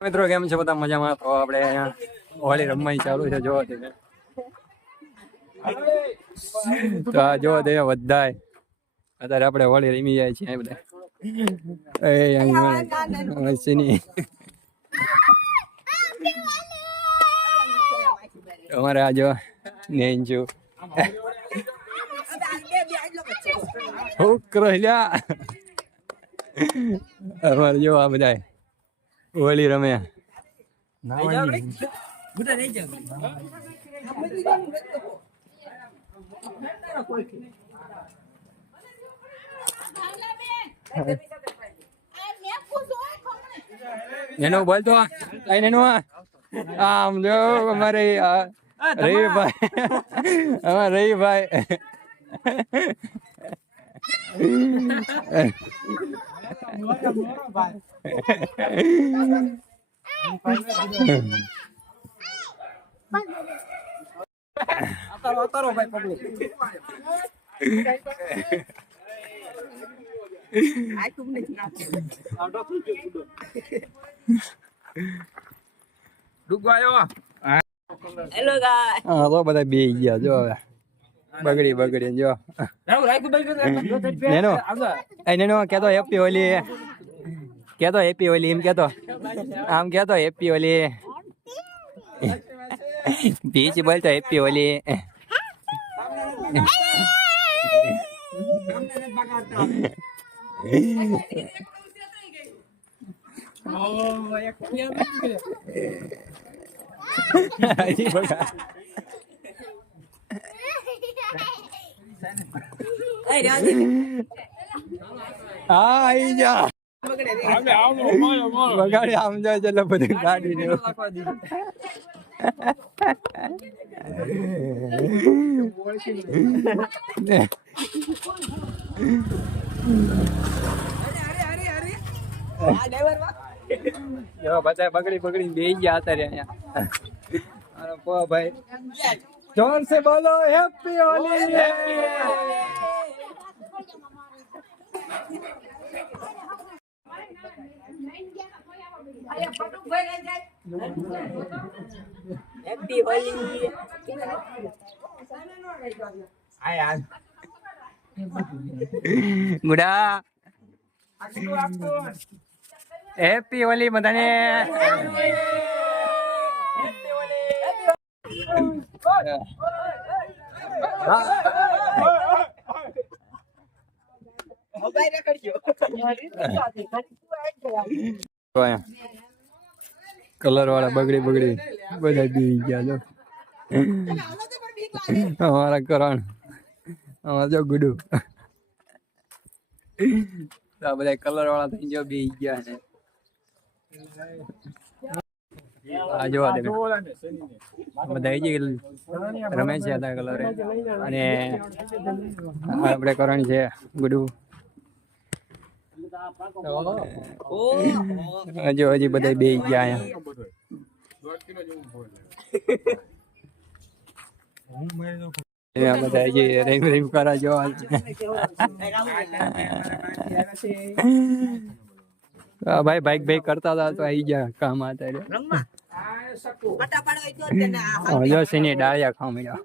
મિત્રો કેમ છે બધા મજામાં? તો આપણે અહીંયા હોળી રમવાની ચાલુ છે. જોવો તમે તો આ જોવો તમે બધાય અત્યારે આપણે હોળી રમી જાય છે બધા. અમારે આ જો નેંજુ અમારે જો આ બધા હોળી રમે. નેનો બોલતો આઈ નેનો આમ જો અમારે રવિભાઈ અમારે રવિભાઈ અતારો ભાઈ પગલું હેલો ગાય. હા તો બધા બે ગયા જો હવે બગડી જો નેનો નેનો કેતો હેપી હોલી કેતો હેપી હોલી એમ કેતો આમ કેતો હેપી હોલી બીચ બોલતો હેપી હોલી. હા આઈ જા બગાડી આમ જાય એટલે બધું ગાડી ને બધા બગડી બે ગયા હતા અહીંયા. ભાઈ જોર से बोलो हैप्पी होली. हैप्पी होली आया गुड़ा हैप्पी होली बधाने. કલર વાળા બગડી બધા બી ગયા જો અમારા કરણ અમારા જો ગુડુ આ બધા કલર વાળા થઈ ગયો બી ગયા છે. આ જોવા દે બધા રમે છે કલર અને આપણે કરણ છે ગુડુ. હજી બધા બે ગયા અહીંયા બધા હજી રેમ કરા જોવા. ભાઈ બાઈક કરતા હતા તો આવી ગયા કામ અત્યારે. જો સિની ડાળિયા ખાવા મળ્યા.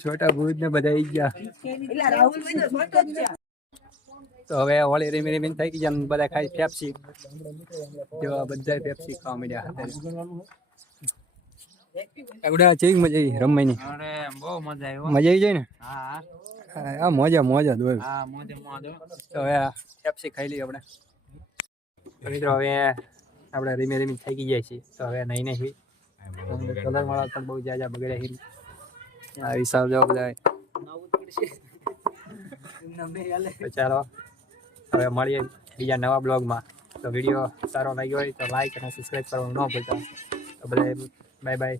છોટા ભૂત ને બધા આવી ગયા. તો હવે હોળી રીમી થઈ ગઈ બધા ખાઈ પેપ્સી જો બધા પેપ્સી ખાવા મળ્યા. એવડા છે મજા આવી રમવાની. બહુ મજા આવી જાય ને. હા મોજા દો. તો હવે પેપ્સી ખાઈ લઈએ આપણે. મિત્રો હવે આપણે રીમી થઈ ગયા છીએ તો હવે નહીં કલર વાળા પણ બહુ જાજા બગડ્યા હિસાબ જો બધા. ચાલો હવે મળીએ બીજા નવા બ્લોગમાં. તો વિડીયો સારો લાગ્યો હોય તો લાઈક અને સબસ્ક્રાઈબ કરવાનું ન ભૂલતા. તો બધા બાય બાય.